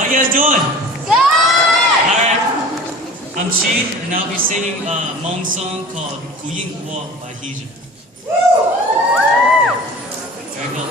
How you guys doing? Good! Alright. I'm Chi, and I'll be singing a Hmong song called Gu Ying Wo by Heejun. Very good.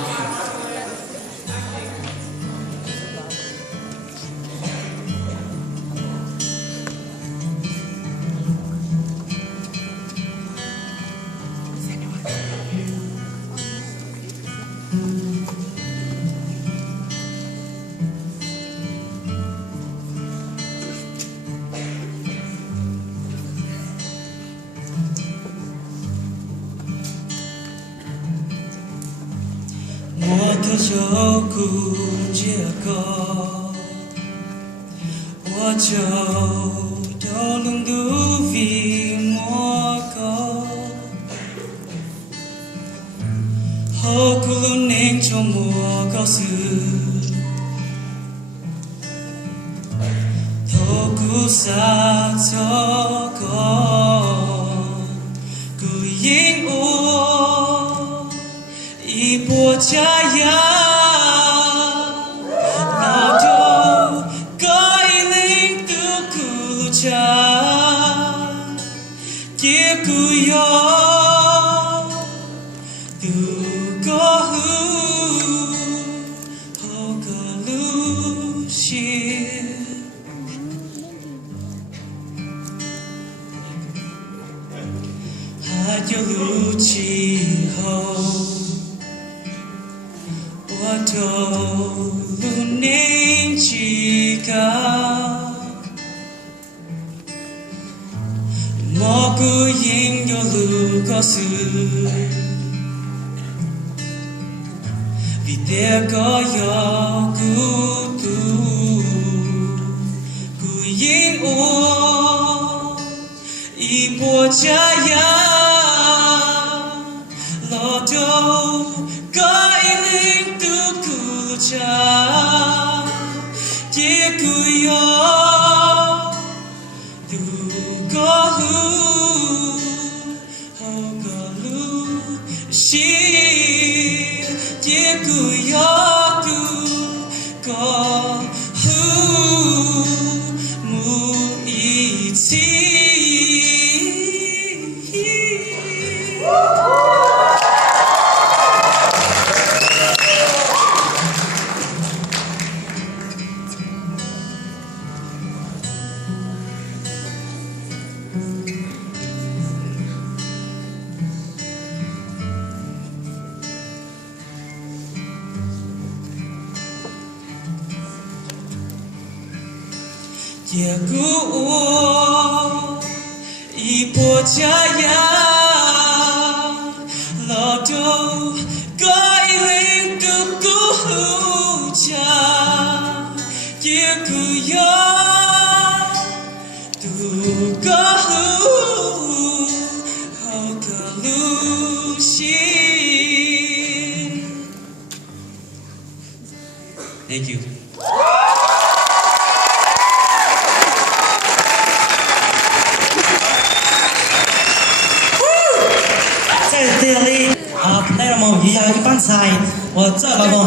我的手顾着歌，我就都能度为我歌，后古路宁中我告诉，头古萨走过，古因我。一波佳肴，老豆该领都古路茶，结果有都过后个路线，还有路气候。我头路宁起高，蘑菇应有路告诉，比这个有孤独，古因我一波佳肴，老豆该领。茶，结果有都过后个路线，结果有都过母一起。结果我一波佳肴，老豆该领都顾家，结果有都过后个路线。Thank you. 在这里啊，内容我一样一般菜，我这老公。